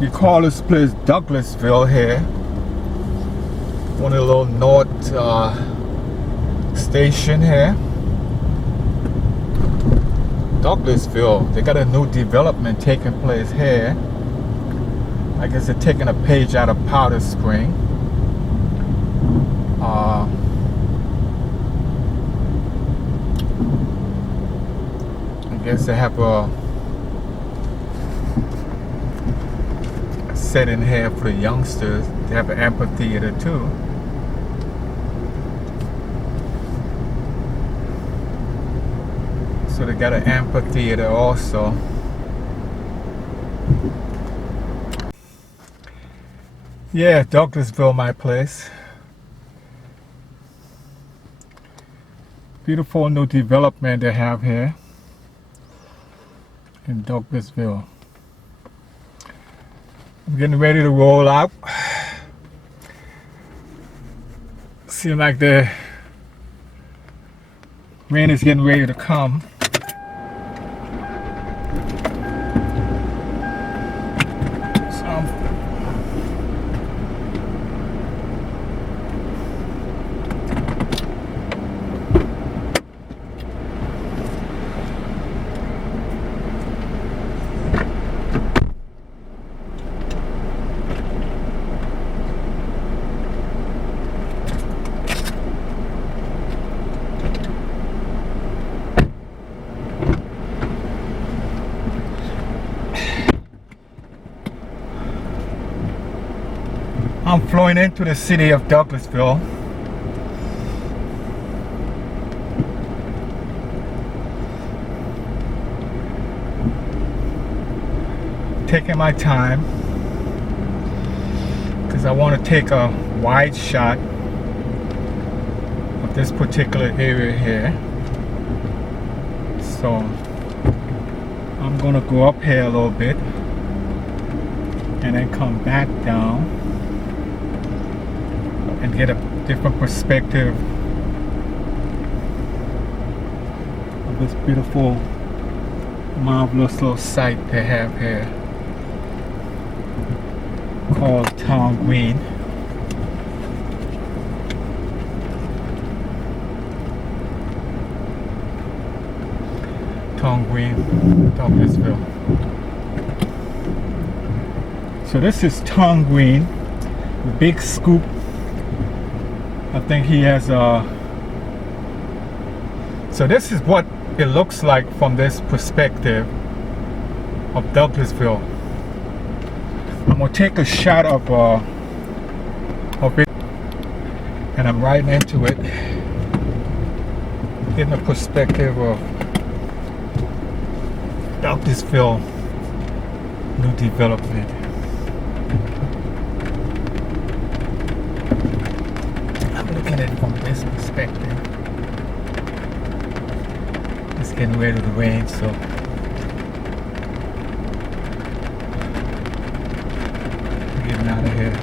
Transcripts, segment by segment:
We call this place Douglasville here. One of the little north station here. Douglasville. They got a new development taking place here. I guess they're taking a page out of Powder Spring. I guess they have a setting here for the youngsters. They have an amphitheater too. So they got an amphitheater also. Yeah, Douglasville, my place. Beautiful new development they have here in Douglasville. I'm getting ready to roll out. Seems like the rain is getting ready to come. I'm flowing into the city of Douglasville. Taking my time because I want to take a wide shot of this particular area here. So I'm gonna go up here a little bit and then come back down and get a different perspective of this beautiful, marvelous little site they have here called Town Green. Town Green, Douglasville. So this is Town Green, the big scoop. I think he has so this is what it looks like from this perspective of Douglasville. I'm gonna take a shot of it, and I'm riding into it, getting a perspective of Douglasville new development. Looking at it from this perspective. It's getting ready to rain, so I'm getting out of here.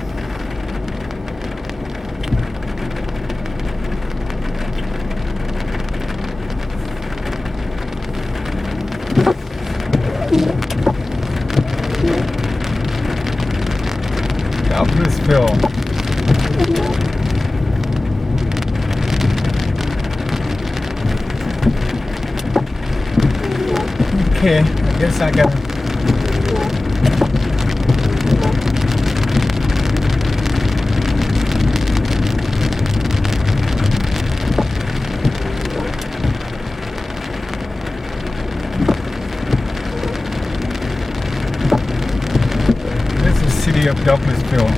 Douglasville. Okay, I guess I gotta this is the city of Douglasville.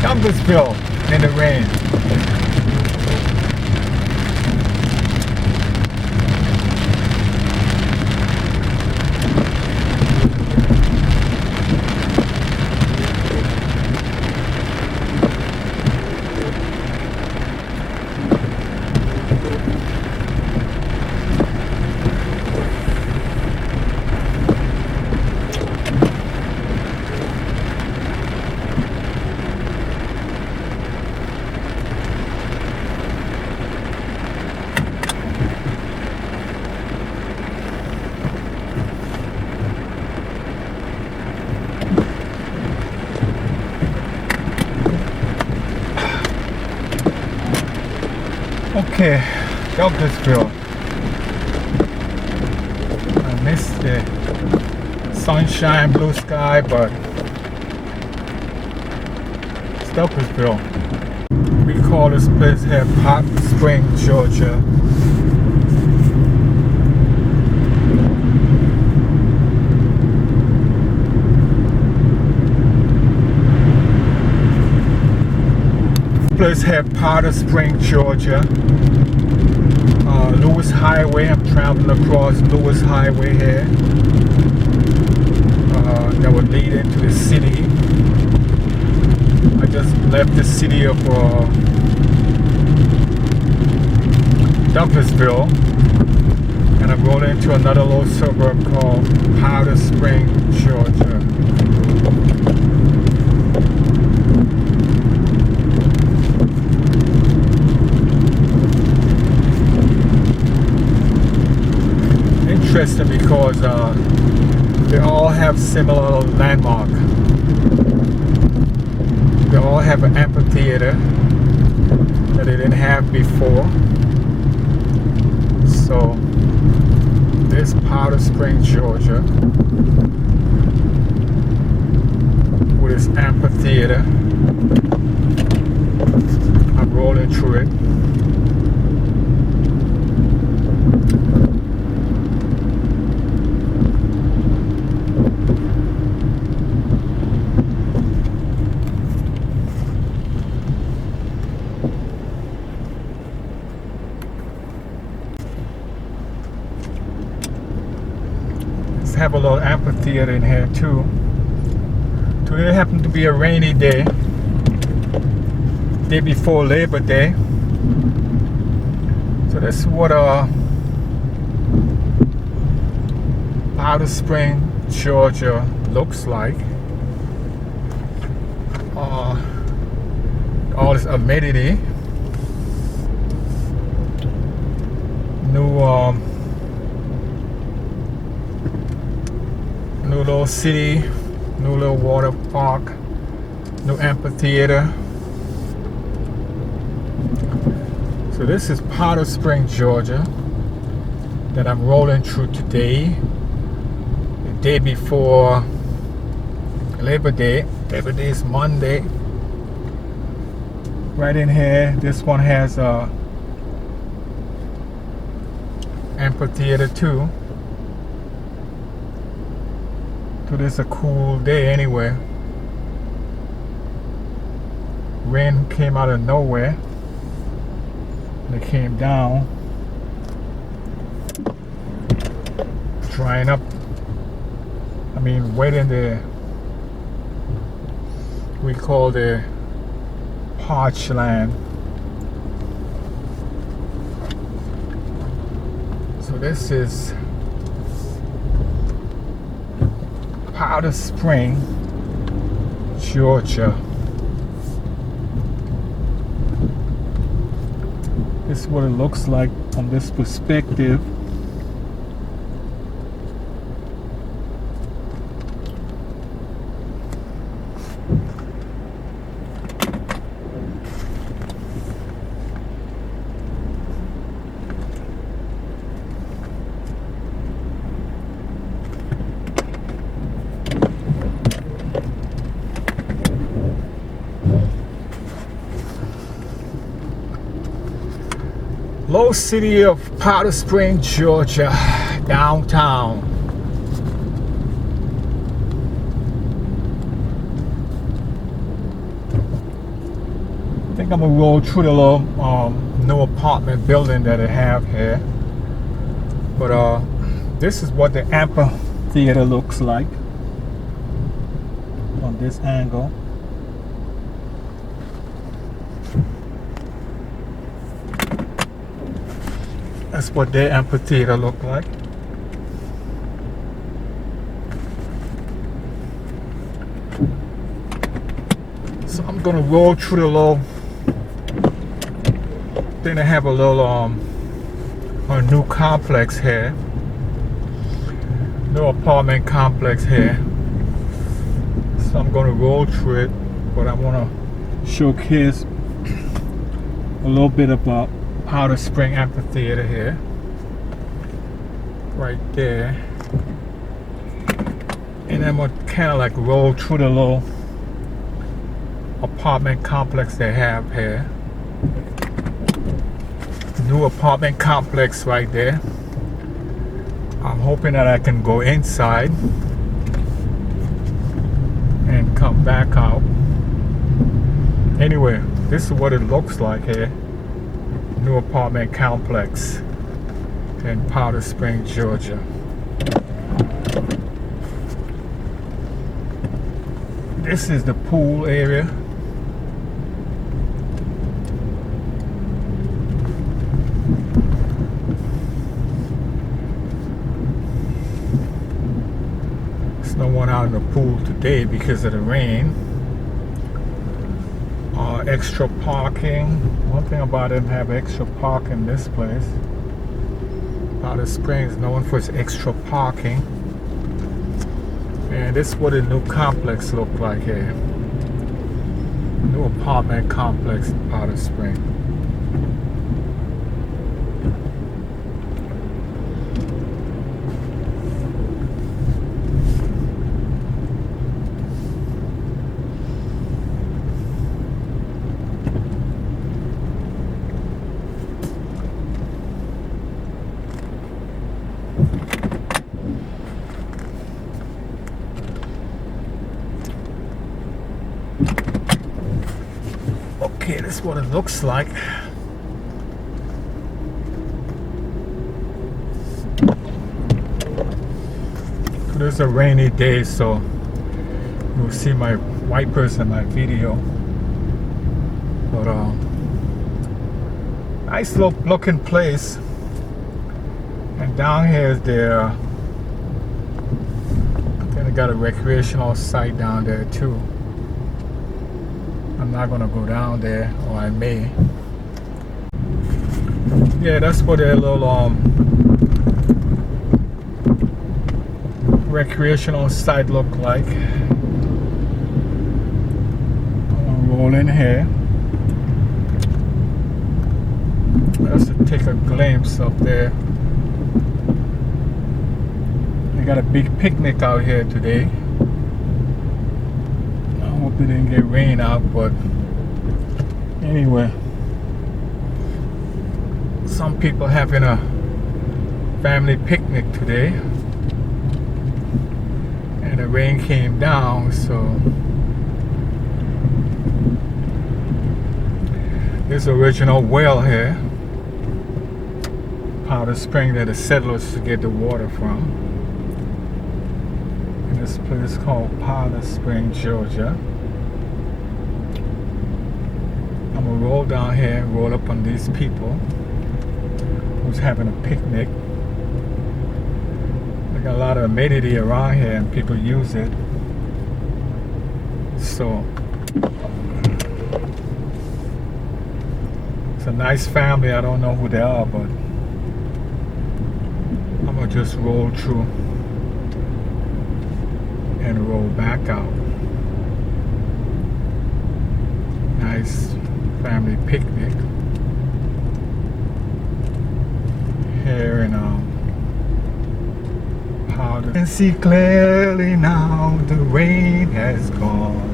Douglasville in the rain. Okay, Douglasville. I missed the sunshine, blue sky, but it's Douglasville. We call this place here Hot Spring, Georgia. Place here Powder Spring, Georgia. Lewis Highway. I'm traveling across Lewis Highway here. That would lead into the city. I just left the city of Douglasville, and I'm going into another little suburb called Powder Spring, Georgia. Interesting because they all have similar landmark. They all have an amphitheater that they didn't have before. So this Powder Spring, Georgia, with its amphitheater. I'm rolling through it. Have a little amphitheater in here too. Today happened to be a rainy day, day before Labor Day. So this is what Powder Spring, Georgia looks like. All this amenity, new little city, new little water park, new amphitheater. So this is Powder Spring, Georgia, that I'm rolling through today, the day before Labor Day. Labor Day is Monday. Right in here, this one has a amphitheater too. So this is a cool day anyway. Rain came out of nowhere. And it came down, drying up. I mean, waiting the, we call the parched land. So this is Powder Spring, Georgia. This is what it looks like from this perspective. Low city of Powder Spring, Georgia, downtown. I think I'm gonna roll through the little new apartment building that they have here. But this is what the amphitheater looks like from this angle. That's what their amphitheater look like. So I'm gonna roll through the little. Then they have a little a new complex here, new apartment complex here. So I'm gonna roll through it, but I wanna showcase a little bit about Powder Spring Amphitheater here. Right there. And I'm gonna kind of like roll through the little apartment complex they have here. New apartment complex right there. I'm hoping that I can go inside and come back out. Anyway, this is what it looks like here. New apartment complex in Powder Springs, Georgia. This is the pool area. There's no one out in the pool today because of the rain. Extra parking. One thing about them have extra parking in this place. Powder Springs known for its extra parking. And this is what a new complex look like here. New apartment complex in Powder Springs. Okay, this is what it looks like. It's a rainy day, so you'll see my wipers in my video. But nice looking place. And down here is their, I think they got a recreational site down there too. I'm not gonna go down there, or I may. Yeah, that's what their little recreational site look like. I'm gonna roll in here. Just to take a glimpse up there. They got a big picnic out here today. Hope it didn't get rain out, but anyway, some people having a family picnic today, and the rain came down, so this original well here, Powder Spring, that the settlers to get the water from. And this place called Powder Spring, Georgia. I'm gonna roll down here and roll up on these people who's having a picnic. They got a lot of amenity around here and people use it. So it's a nice family. I don't know who they are, but I'm gonna just roll through and roll back out. Nice family picnic here in Powder. You can see clearly now the rain has gone.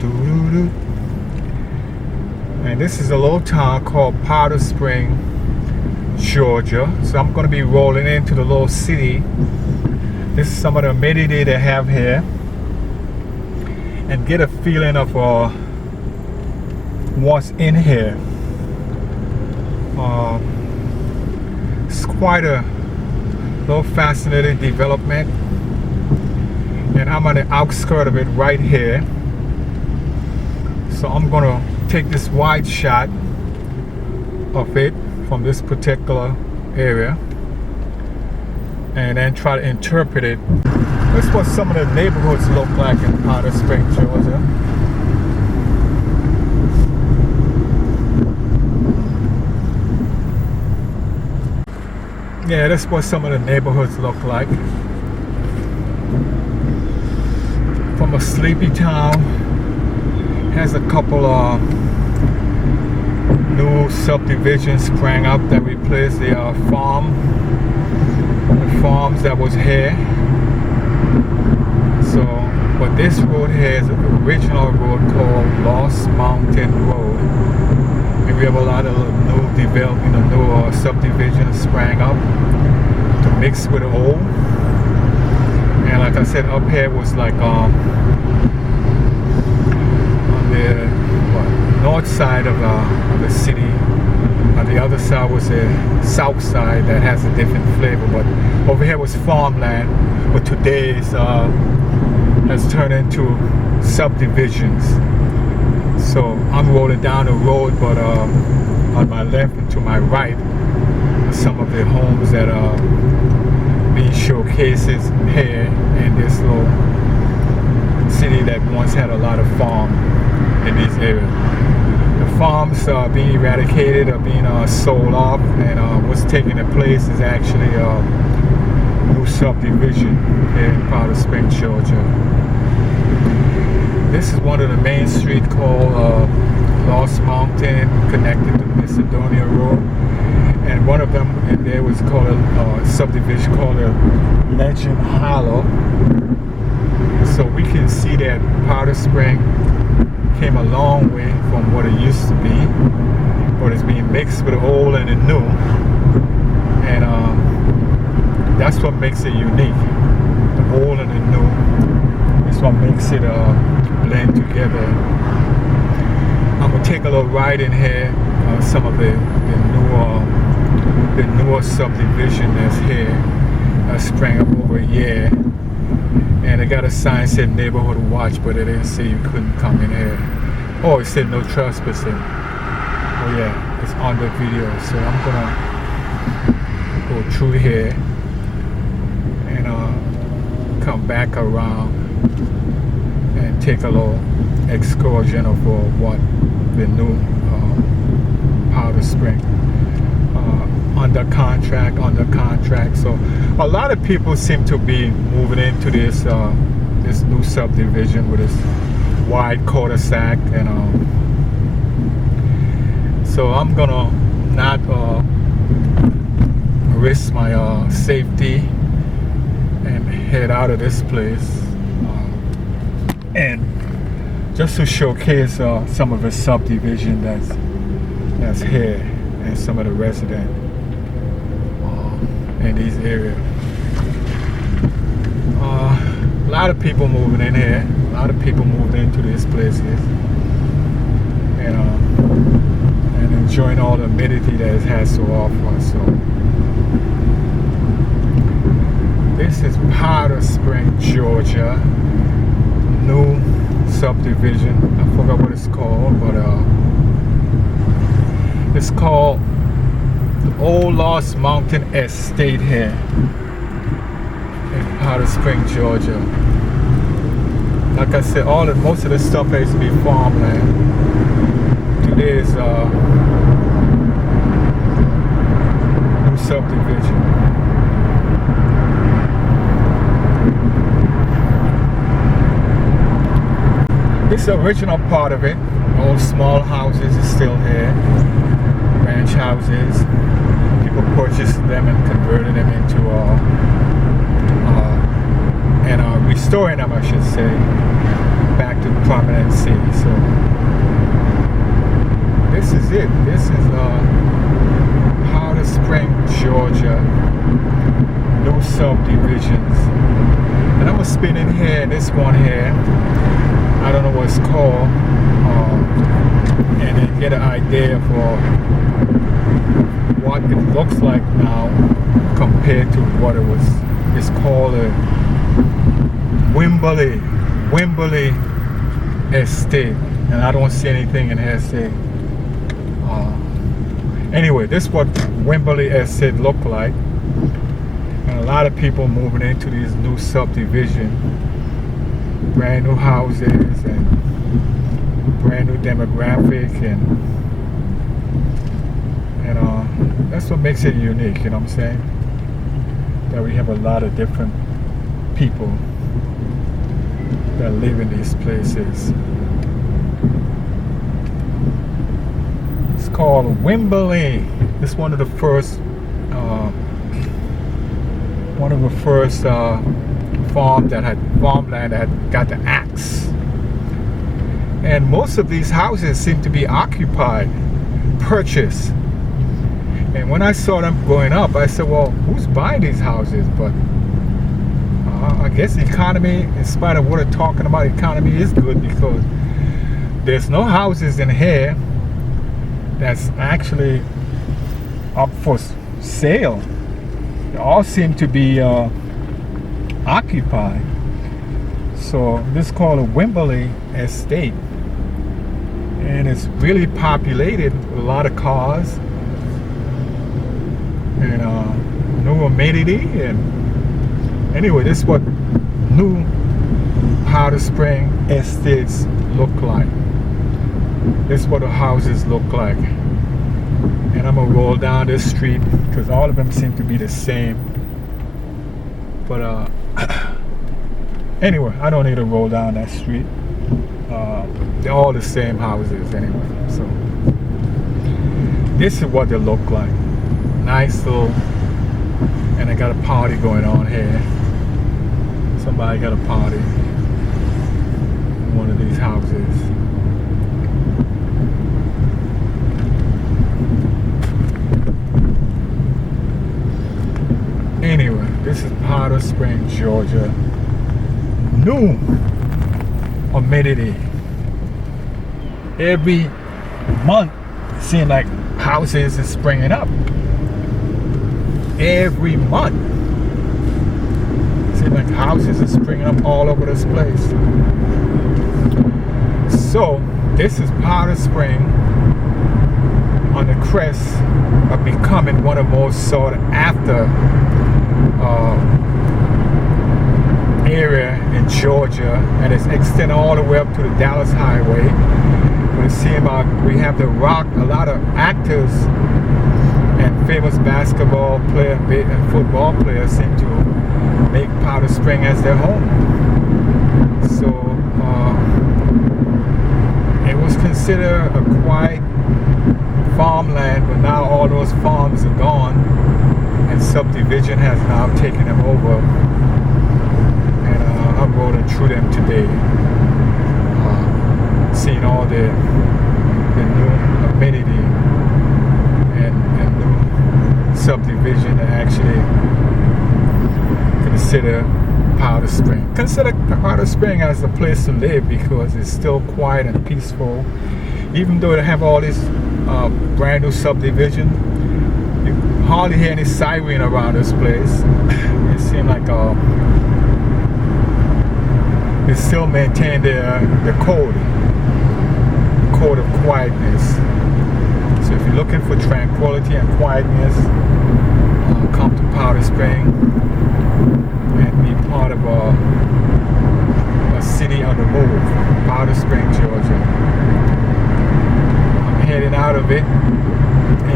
Doo-doo-doo. And this is a little town called Powder Spring, Georgia. So I'm going to be rolling into the little city. This is some of the amenity they have here, and get a feeling of what's in here. It's quite a little fascinating development, and I'm on the outskirts of it right here. So I'm gonna take this wide shot of it from this particular area and then try to interpret it. This is what some of the neighborhoods look like in Powder Springs, Georgia. Yeah, that's what some of the neighborhoods look like. From a sleepy town, has a couple of new subdivision sprang up that replaced the farms that was here. So, but this road here is an original road called Lost Mountain Road. And we have a lot of new development, new subdivisions sprang up to mix with the old. And like I said, up here was like on the north side of the city. On the other side was the south side that has a different flavor. But over here was farmland. But today has turned into subdivisions. So I'm rolling down the road, but on my left and to my right are some of the homes that are being showcases here in this little city that once had a lot of farm in this area. The farms are being eradicated or being sold off, and what's taking the place is actually a new subdivision here in Powder Springs, Georgia. This is one of the main streets called Lost Mountain, connected to Macedonia Road. And one of them in there was called a subdivision called a Legend Hollow. So we can see that Powder Springs came a long way from what it used to be, but it's being mixed with the old and the new. And that's what makes it unique. The old and the new is what makes it blend together. I'm gonna take a little ride in here. Some of the newer subdivision that's here sprang up over a year, and it got a sign said neighborhood watch, but it didn't say you couldn't come in here. Oh, it said no trespassing. Oh yeah, it's on the video. So I'm gonna go through here and come back around and take a little excursion of what the new Powder Springs under contract. So a lot of people seem to be moving into this this new subdivision with this wide cul-de-sac, and so I'm gonna not risk my safety and head out of this place, and just to showcase some of the subdivision that's here and some of the residents in these areas. A lot of people moving in here. A lot of people moved into these places, and enjoying all the amenity that it has to offer. So this is Powder Springs, Georgia. New subdivision. I forgot what it's called, but it's called the Old Lost Mountain Estate here in Powder Springs, Georgia. Like I said, most of the stuff used to be farmland. Today is new subdivision. This is the original part of it. All small houses is still here. Ranch houses. People purchased them and converted them into and restoring them, I should say, back to prominency. So this is it. This is Powder Springs, Georgia. New subdivisions. And I'm gonna spin in here. This one here, I don't know what it's called, and then get an idea for what it looks like now compared to what it was. It's called a Wimberley Estate, and I don't see anything in Estate. Anyway, this is what Wimberley Estate look like, and a lot of people moving into these new subdivision, brand new houses and brand new demographic, and that's what makes it unique. You know what I'm saying? That we have a lot of different people that live in these places. It's called Wimberley. It's one of the first farmland that had got the axe. And most of these houses seem to be occupied, purchased. And when I saw them going up, I said, well, who's buying these houses? But I guess the economy, in spite of what they're talking about, the economy is good, because there's no houses in here that's actually up for sale. They all seem to be occupied. So this is called a Wimberley Estate, and it's really populated with a lot of cars and new amenity. And anyway, this is what new Powder Spring estates look like. This is what the houses look like. And I'm gonna roll down this street because all of them seem to be the same. But anyway, I don't need to roll down that street. They're all the same houses anyway. So this is what they look like. Nice little, and I got a party going on here. Somebody got a party in one of these houses. Anyway, this is Powder Spring, Georgia. New amenity. Every month, it seems like houses is springing up. Every month, it seems like houses are springing up all over this place. So, this is Powder Spring on the crest of becoming one of the most sought after area in Georgia, and it's extended all the way up to the Dallas Highway. We have The Rock. A lot of actors and famous basketball player and football players seem to make Powder Spring as their home. So it was considered a quiet farmland, but now all those farms are gone, and subdivision has now taken them over. And I'm rolling through them today, seeing all the new amenity and new subdivision that actually consider Powder Spring. Consider Powder Spring as a place to live because it's still quiet and peaceful. Even though they have all this brand new subdivision, you hardly hear any siren around this place. It seems like they still maintain the code of quietness. So if you're looking for tranquility and quietness, come to Powder Spring and be part of a city on the move. Powder Spring, Georgia. I'm heading out of it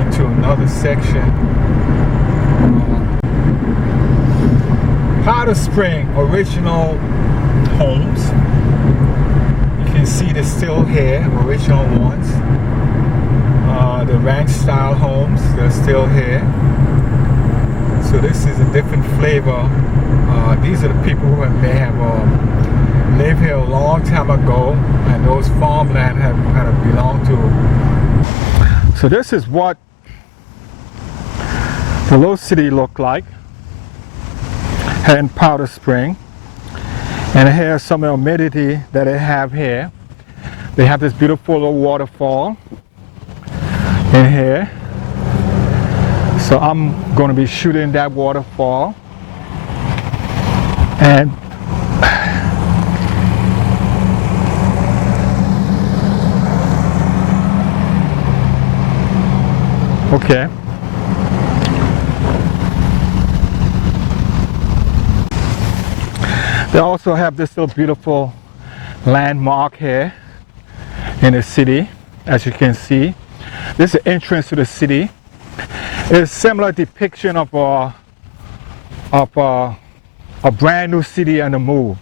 into another section. Powder Spring original homes. You can see they're still here, original ones. The ranch style homes, they're still here. So this is a different flavor. These are the people who may have lived here a long time ago, and those farmland have kind of belonged to. So this is what the little city looked like here in Powder Spring. And here's some of the amenity that they have here. They have this beautiful little waterfall in here. So I'm going to be shooting that waterfall. And okay. They also have this little beautiful landmark here in the city, as you can see. This is the entrance to the city. It's a similar depiction of a brand new city on the move.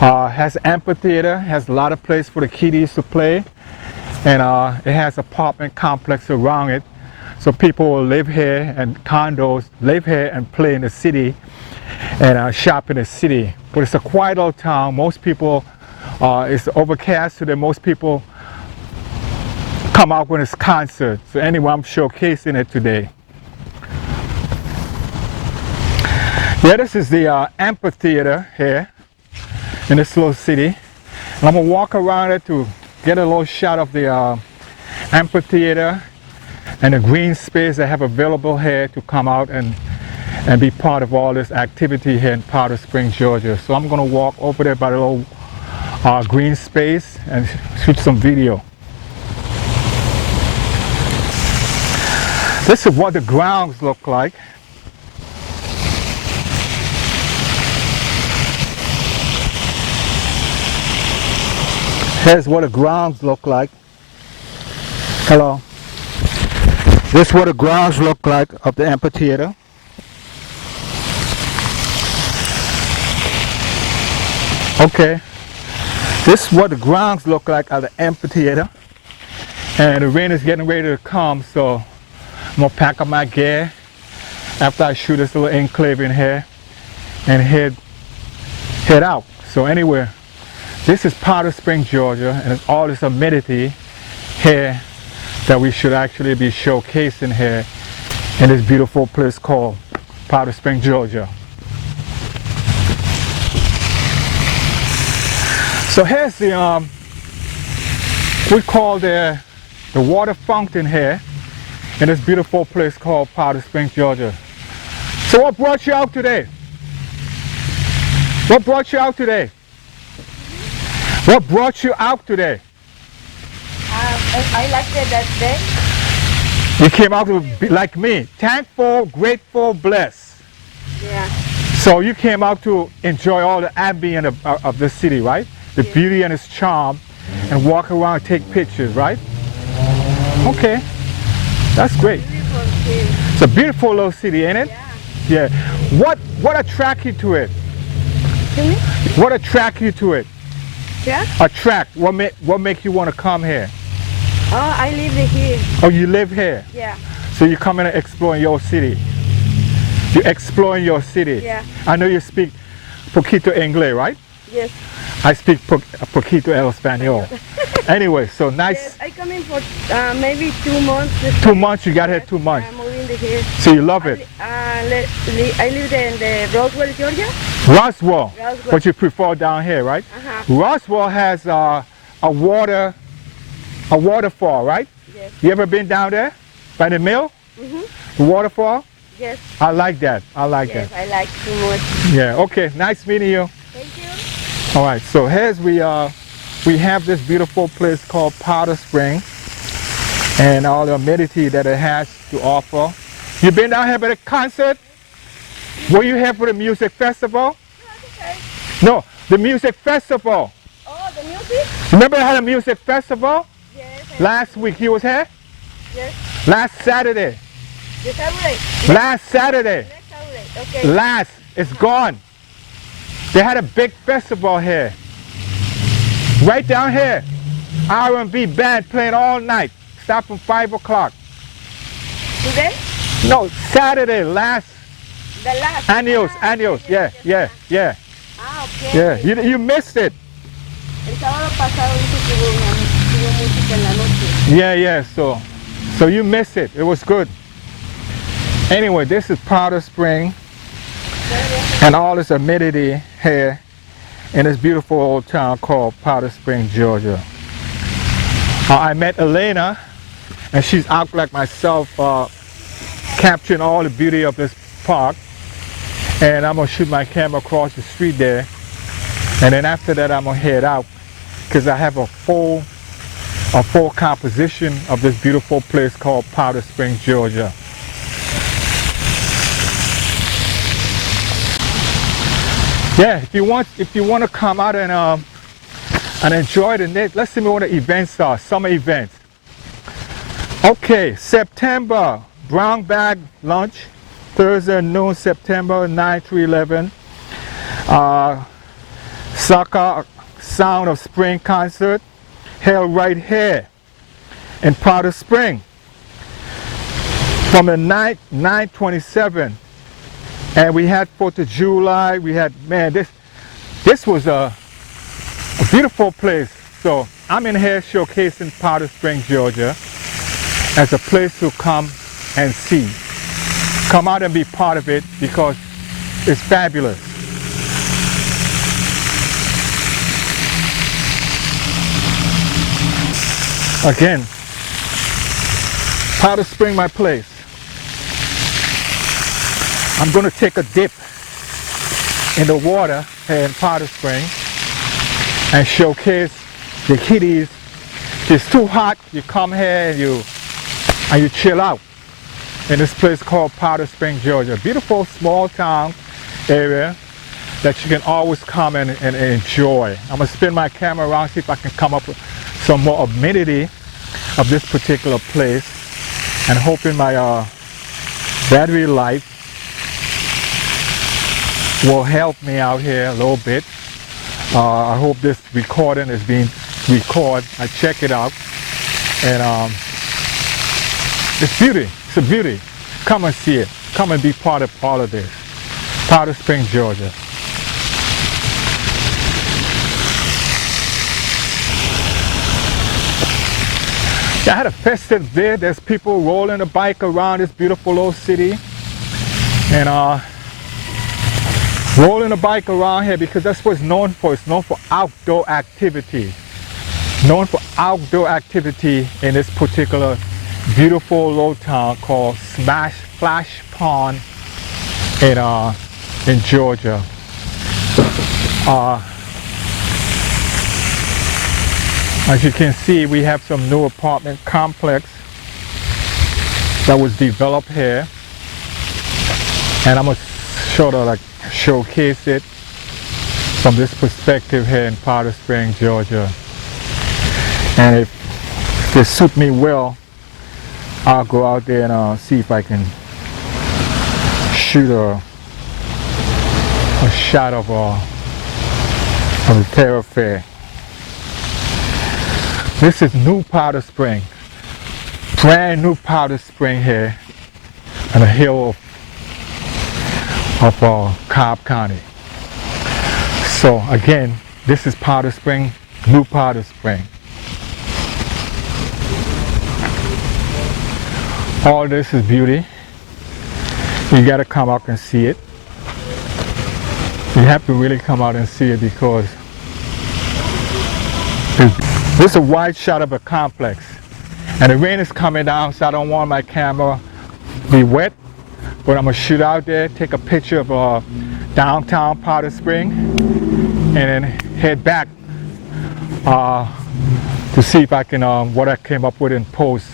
Has amphitheater, has a lot of place for the kiddies to play, and it has apartment complex around it. So people will live here, and condos live here and play in the city and shop in the city. But it's a quiet old town. Most people, it's overcast today. Most people come out when it's concert. So anyway, I'm showcasing it today. Yeah, this is the amphitheater here in this little city. And I'm gonna walk around it to get a little shot of the amphitheater and the green space they have available here to come out and be part of all this activity here in Powder Springs, Georgia. So I'm gonna walk over there by the little green space and shoot some video. This is what the grounds look like. Here's what the grounds look like. Hello. This is what the grounds look like of the amphitheater. Okay. This is what the grounds look like of the amphitheater. And the rain is getting ready to come, so I'm gonna pack up my gear after I shoot this little enclave in here and head out. So anyway, this is Powder Springs, Georgia, and it's all this amenity here that we should actually be showcasing here in this beautiful place called Powder Springs, Georgia. So here's the we call the water fountain here in this beautiful place called Powder Springs, Georgia. So what brought you out today? What brought you out today? What brought you out today? I liked it that day. You came out to be like me, thankful, grateful, blessed. Yeah. So you came out to enjoy all the ambient of the city, right? The beauty and its charm, and walk around and take pictures, right? Okay, that's great. Beautiful city. It's a beautiful little city, ain't it? Yeah. Yeah. What attracted you to it? To me? What attracted you to it? Yeah. Attract. What make you want to come here? Oh, I live here. Oh, you live here. Yeah. So you come in and explore your city. You exploring your city. Yeah. I know you speak poquito inglés, right? Yes. I speak poquito el español. Anyway, so nice. Yes, I come in for maybe 2 months. 2 months, you got here 2 months. I'm moving to here. So you love it. I live in the Roswell, Georgia. Roswell, Roswell. but you prefer down here, right? Roswell has a waterfall, right? Yes. You ever been down there by the mill? The waterfall? Yes. I like that. I like Yes, that. I like too much. Yeah. Okay. Nice meeting you. Thank you. All right. So here's we have this beautiful place called Powder Springs, and all the amenity that it has to offer. You been down here for the concert? Were you here for the music festival? Okay. No, the music festival. Oh, the music? Remember I had a music festival Yes. last week? You was here? Yes. Last Saturday. The Saturday. Last Saturday. Next Saturday. Okay. Last. It's gone. They had a big festival here. Right down here. R&B band playing all night. Start from 5 o'clock. Today? No, Saturday, last. The last. Annuals. Yes. Yeah. Ah, okay. Yeah, you missed it. El sábado pasado dice que hubo música en la noche. Yeah, so you missed it. It was good. Anyway, this is Powder Spring and all this amenity here in this beautiful old town called Powder Spring, Georgia. I met Elena, and she's out like myself, capturing all the beauty of this park. And I'm gonna shoot my camera across the street there, and then after that I'm gonna head out because I have a full composition of this beautiful place called Powder Springs, Georgia. Yeah, if you want to come out and enjoy the next, let's see what the events are, summer events. Okay, September, brown bag lunch, Thursday noon, September 9 to 11. Soccer Sound of Spring concert held right here in Powder Spring from the 9/27, and we had 4th of July. We had, man, this was a beautiful place. So I'm in here showcasing Powder Spring, Georgia as a place to come and see. Come out and be part of it because it's fabulous. Again, Powder Spring, my place. I'm going to take a dip in the water here in Powder Spring and showcase the kitties. If it's too hot, you come here and you chill out in this place called Powder Spring, Georgia. Beautiful small town area that you can always come and enjoy. I'm going to spin my camera around, see if I can come up with some more amenity of this particular place, and hoping my battery life will help me out here a little bit. I hope this recording is being recorded. I check it out, and it's beauty. It's a beauty. Come and see it. Come and be part of all of this. Powder Spring, Georgia. I had a festive day. There's people rolling a bike around this beautiful little city, and rolling a bike around here because that's what it's known for. It's known for outdoor activity. Known for outdoor activity in this particular beautiful little town called Splash Pond in Georgia. As you can see, we have some new apartment complex that was developed here, and I'm gonna sort of like showcase it from this perspective here in Powder Spring, Georgia. And if they suit me well, I'll go out there and see if I can shoot a shot of the thoroughfare. This is new Powder Spring, brand new Powder Spring here on the hill of Cobb County. So again, this is Powder Spring, new Powder Spring. All this is beauty. You gotta come out and see it. You have to really come out and see it because this is a wide shot of a complex, and the rain is coming down, so I don't want my camera to be wet, but I'm gonna shoot out there, take a picture of downtown Powder Spring, and then head back to see if I can what I came up with in post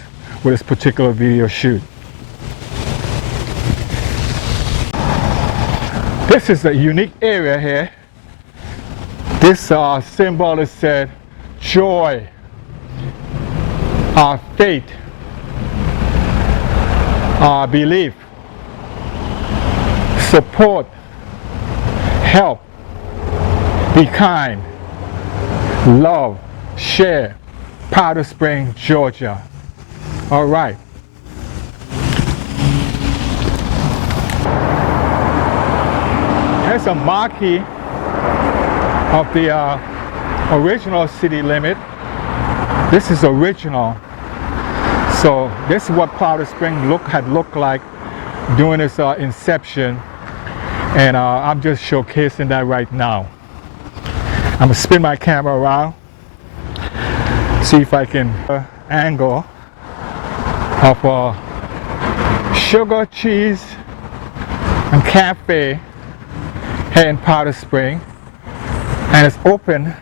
with this particular video shoot. This is a unique area here. This symbol is said joy, our faith, our belief, support, help, be kind, love, share. Powder Spring, Georgia. All right. Here's a marquee of the original city limit. This is original. So this is what Powder Spring had looked like during its inception, and I'm just showcasing that right now. I'm gonna spin my camera around, see if I can angle of sugar, cheese, and cafe here in Powder Spring, and it's open.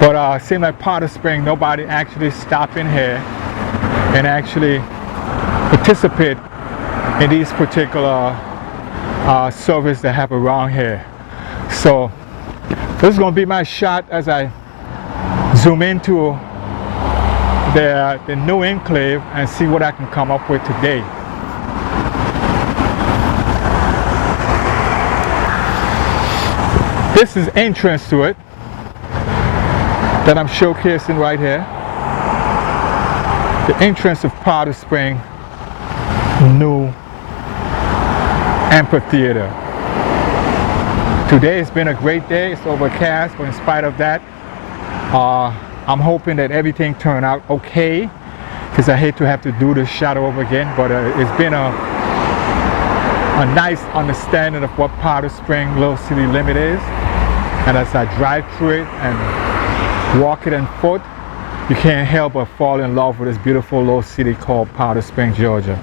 But it seems like Powder Spring, nobody actually stop in here and actually participate in these particular service they have around here. So this is going to be my shot as I zoom into the new enclave and see what I can come up with today. This is entrance to it that I'm showcasing right here. The entrance of Powder Spring new amphitheater. Today has been a great day. It's overcast, but in spite of that, I'm hoping that everything turned out okay, because I hate to have to do this shot over again, but it's been a nice understanding of what Powder Spring Little City Limit is. And as I drive through it and walk it on foot, you can't help but fall in love with this beautiful little city called Powder Spring, Georgia.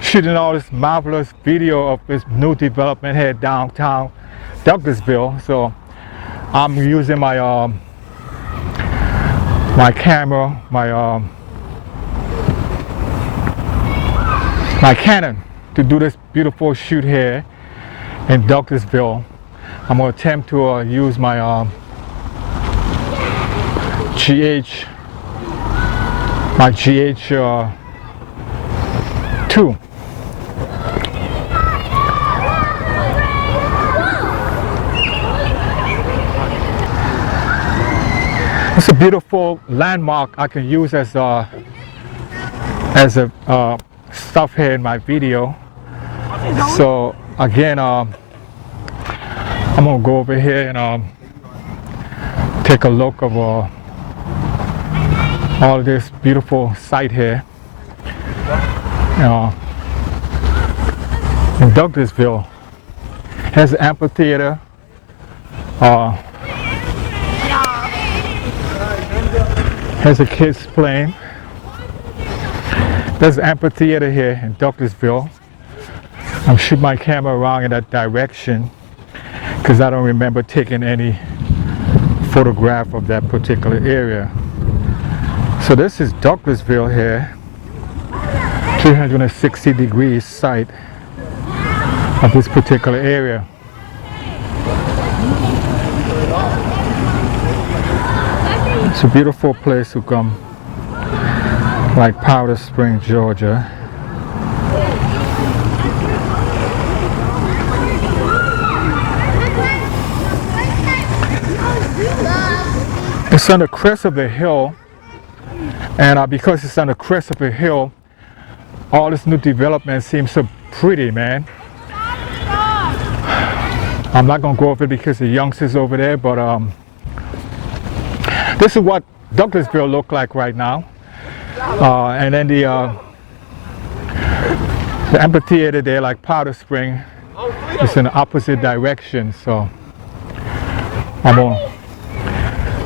Shooting all this marvelous video of this new development here downtown Douglasville. So I'm using my my camera, my Canon to do this beautiful shoot here in Douglasville. I'm going to attempt to use my GH 2. It's a beautiful landmark I can use as a stuff here in my video. So again, I'm gonna go over here and take a look of all this beautiful site here in Douglasville. Here's the amphitheater. Here's the kids playing. There's an amphitheater here in Douglasville. I'm shooting my camera around in that direction because I don't remember taking any photograph of that particular area. So this is Douglasville here, 360 degrees site of this particular area. It's a beautiful place to come, like Powder Springs, Georgia. It's on the crest of the hill, and because it's on the crest of the hill, all this new development seems so pretty, man. I'm not gonna go over it because the youngsters over there, but this is what Douglasville look like right now. And then the amphitheater there, like Powder Spring, is in the opposite direction. So I'm gonna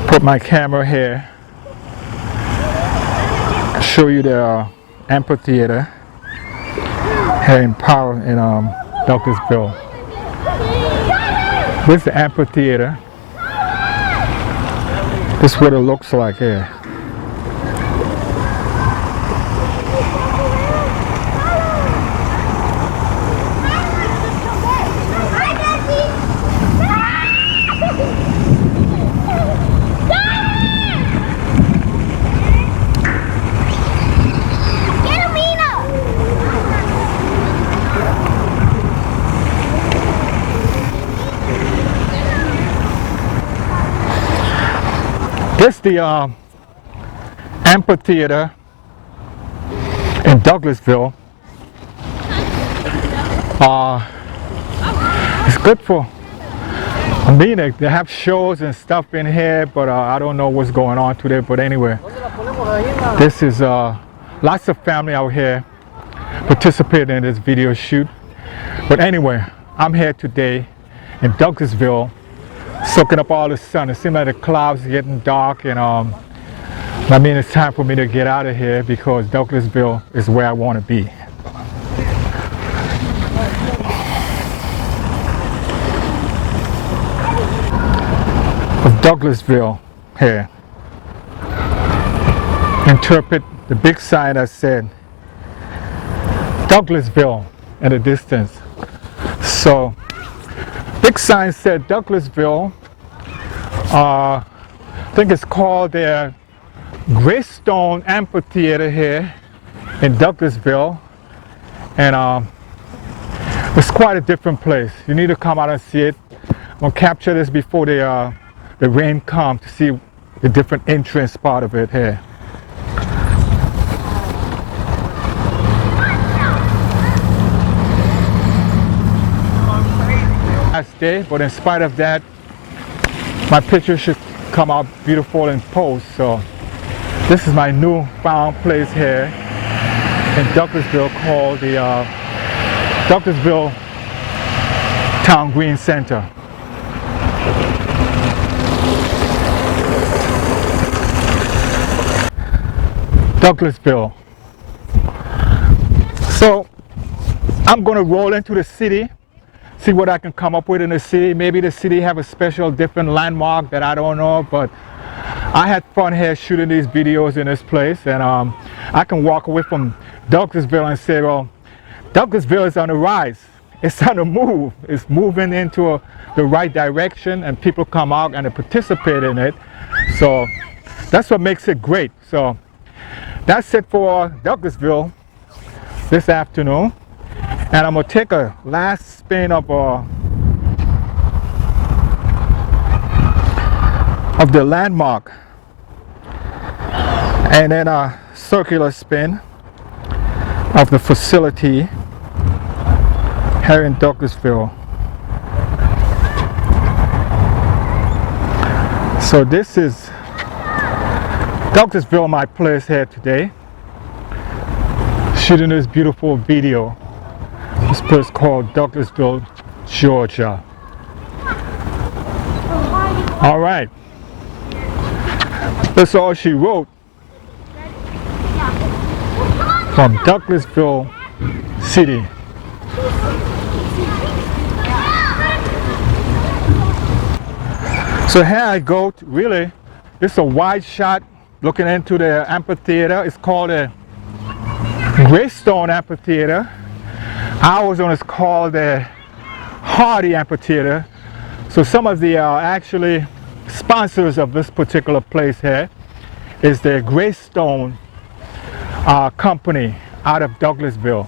put my camera here, show you the amphitheater here in Douglasville. This is the amphitheater. This is what it looks like here. This is the amphitheater in Douglasville. It's good for, I mean, they have shows and stuff in here, but I don't know what's going on today. But anyway, this is lots of family out here participating in this video shoot. But anyway, I'm here today in Douglasville, soaking up all the sun. It seems like the clouds are getting dark, and I mean, it's time for me to get out of here because Douglasville is where I want to be. Of Douglasville here. Interpret the big sign that said Douglasville in the distance. So, big sign said Douglasville. I think it's called the Greystone Amphitheater here in Douglasville, and it's quite a different place. You need to come out and see it. I'm gonna capture this before the rain comes to see the different entrance part of it here. Last day, but in spite of that, my picture should come out beautiful in post. So this is my newfound place here in Douglasville called the Douglasville Town Green Center. Douglasville. So I'm going to roll into the city, see what I can come up with in the city. Maybe the city have a special different landmark that I don't know, but I had fun here shooting these videos in this place, and I can walk away from Douglasville and say, well, Douglasville is on the rise. It's on the move. It's moving into the right direction, and people come out and they participate in it. So that's what makes it great. So that's it for Douglasville this afternoon. And I'm going to take a last spin of the landmark, and then a circular spin of the facility here in Douglasville. So this is Douglasville, my place here today, shooting this beautiful video. This place called Douglasville, Georgia. All right, that's all she wrote from Douglasville City. So here I go, really, this is a wide shot looking into the amphitheater. It's called a Greystone Amphitheater. Ours one is called the Hardy Amphitheater. So some of the actually sponsors of this particular place here is the Greystone company out of Douglasville.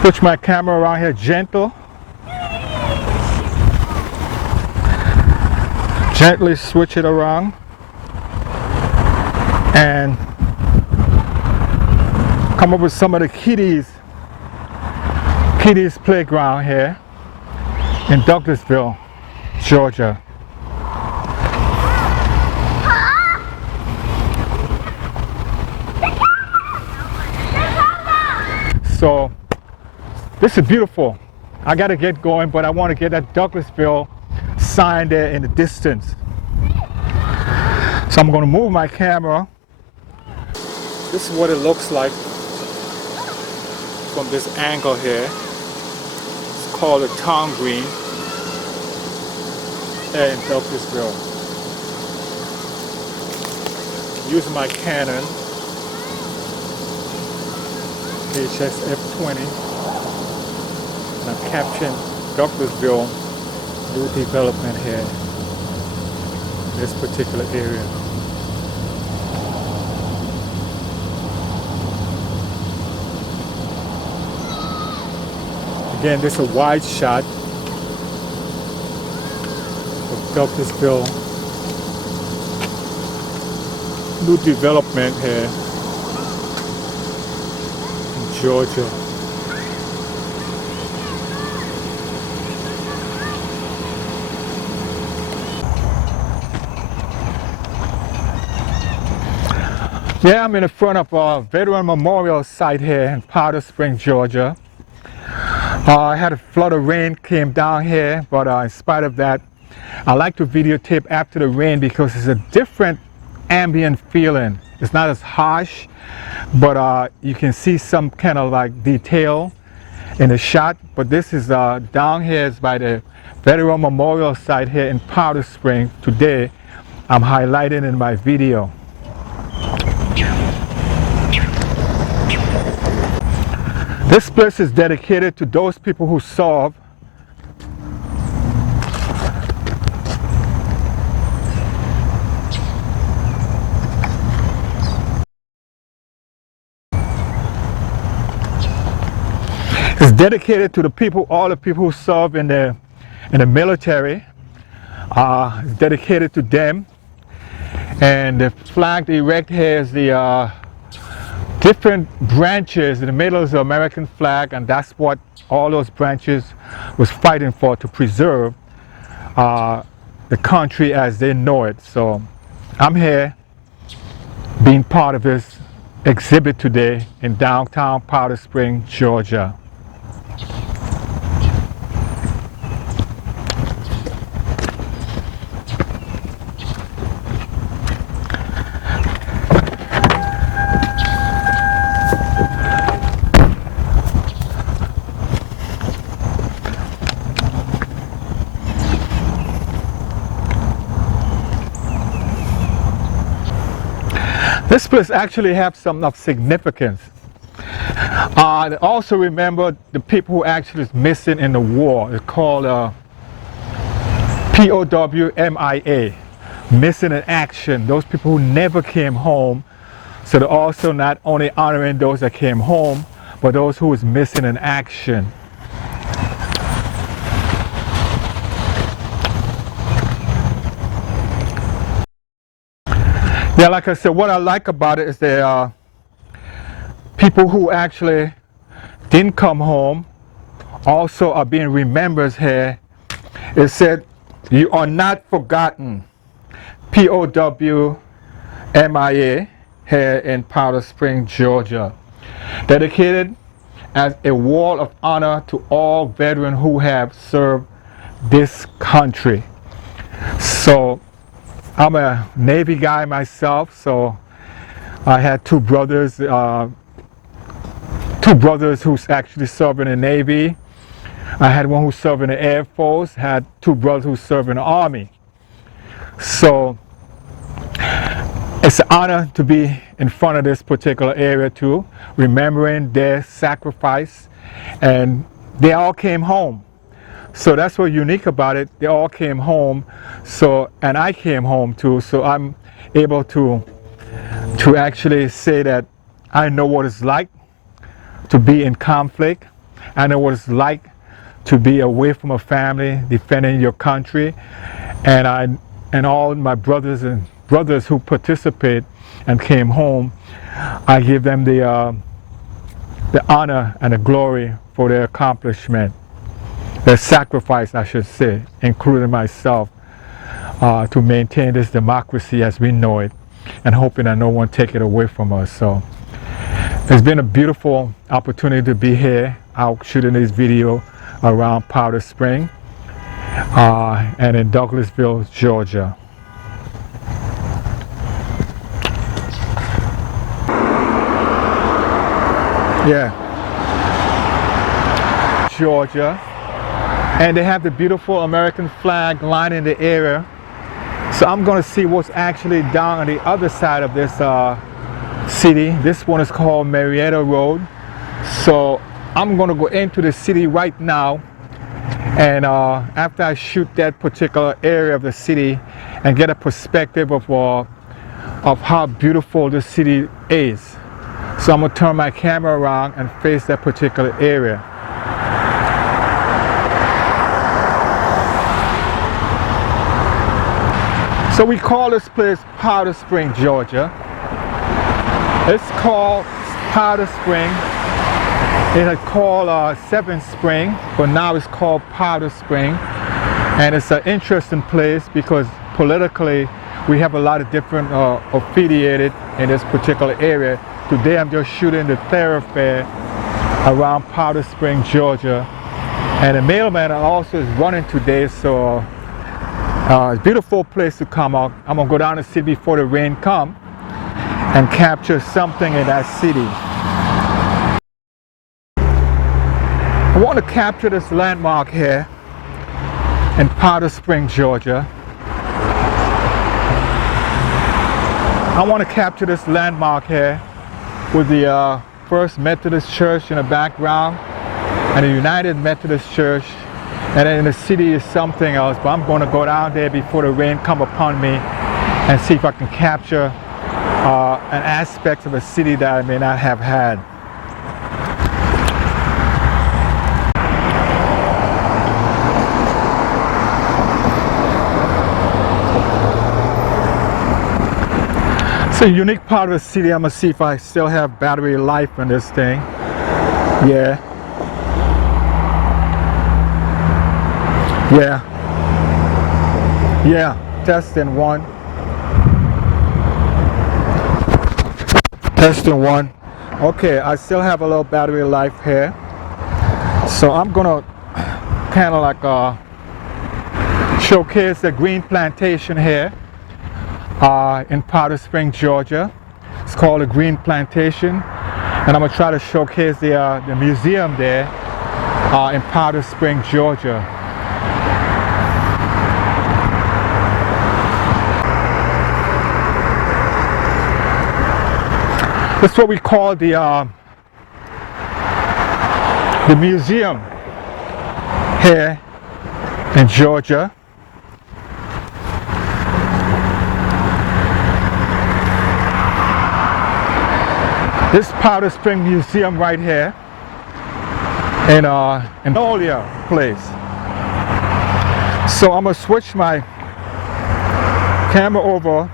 Switch my camera around here, gentle. Gently switch it around and come up with some of the kiddies playground here in Douglasville, Georgia. So this is beautiful. I gotta get going, but I want to get that Douglasville sign there in the distance. So I'm going to move my camera. This is what it looks like from this angle here. It's called the Town Green there in Douglasville. Using my Canon HX F20, and I'm capturing Douglasville new development here in this particular area. Again, this is a wide shot of Douglasville new development here Georgia. Yeah, I'm in the front of a veteran memorial site here in Powder Springs, Georgia. I had a flood of rain came down here, but in spite of that, I like to videotape after the rain because it's a different ambient feeling. It's not as harsh, but you can see some kind of like detail in the shot. But this is down here is by the Veteran Memorial Site here in Powder Springs. Today, I'm highlighting in my video. This place is dedicated to those people who serve It's dedicated to the people, all the people who serve in the military. It's dedicated to them. And the flag they erect here is the different branches in the middle is the American flag, and that's what all those branches was fighting for, to preserve the country as they know it. So I'm here being part of this exhibit today in downtown Powder Springs, Georgia. This place actually has some of significance. Also remember the people who actually is missing in the war. It's called POW MIA, missing in action. Those people who never came home. So they're also not only honoring those that came home, but those who is missing in action. Yeah, like I said, what I like about it is there are people who actually didn't come home also are being remembered here. It said, "You are not forgotten." POW MIA here in Powder Springs, Georgia. Dedicated as a wall of honor to all veterans who have served this country. So I'm a Navy guy myself, so I had two brothers who's actually served in the Navy. I had one who served in the Air Force, had two brothers who served in the Army. So it's an honor to be in front of this particular area too, remembering their sacrifice, and they all came home. So that's what's unique about it. They all came home. So, and I came home too. So I'm able to actually say that I know what it's like to be in conflict. I know what it's like to be away from a family, defending your country. And all my brothers who participate and came home, I give them the honor and the glory for their accomplishment. Their sacrifice, I should say, including myself, to maintain this democracy as we know it, and hoping that no one take it away from us. So it's been a beautiful opportunity to be here out shooting this video around Powder Springs and in Douglasville, Georgia. Yeah, Georgia. And they have the beautiful American flag lining the area. So I'm going to see what's actually down on the other side of this city. This one is called Marietta Road. So I'm going to go into the city right now. And after I shoot that particular area of the city and get a perspective of how beautiful the city is. So I'm going to turn my camera around and face that particular area. So we call this place Powder Springs, Georgia. It's called Powder Springs It had called Seventh Spring, but now it's called Powder Spring. And it's an interesting place because politically we have a lot of different affiliated in this particular area. Today I'm just shooting the thoroughfare around Powder Spring, Georgia. And the mailman also is running today, so it's a beautiful place to come out. I'm gonna go down the city before the rain comes and capture something in that city. I want to capture this landmark here in Powder Spring, Georgia. I want to capture this landmark here with the First Methodist Church in the background and the United Methodist Church, and then in the city is something else, but I'm going to go down there before the rain come upon me and see if I can capture an aspect of a city that I may not have had. It's a unique part of the city. I'm gonna see if I still have battery life in this thing. Yeah. Testing one. Testing one. Okay, I still have a little battery life here. So I'm gonna kind of like showcase the green plantation here in Powder Spring, Georgia. It's called the Green Plantation, and I'm gonna try to showcase the museum there in Powder Spring, Georgia. This is what we call the museum here in Georgia. This Powder Spring Museum right here in Magnolia Place. So I'm gonna switch my camera over.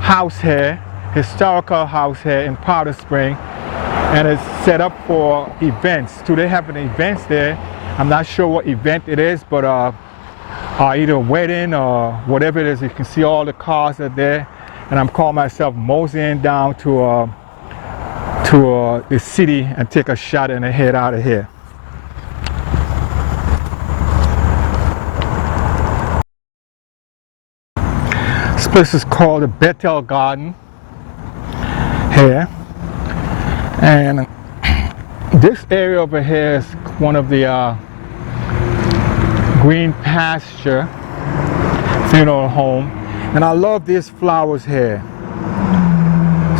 House here, historical house here in Powder Spring, and it's set up for events. Do they have an event there? I'm not sure what event it is, but either a wedding or whatever it is. You can see all the cars are there, and I'm calling myself moseying down to the city and take a shot and head out of here. This place is called the Bethel Garden here, and this area over here is one of the green pasture funeral home, and I love these flowers here,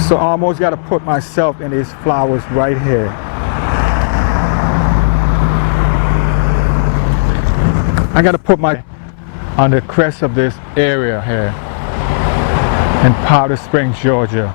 so I almost got to put myself in these flowers right here. I got to put my on the crest of this area here in Powder Spring, Georgia.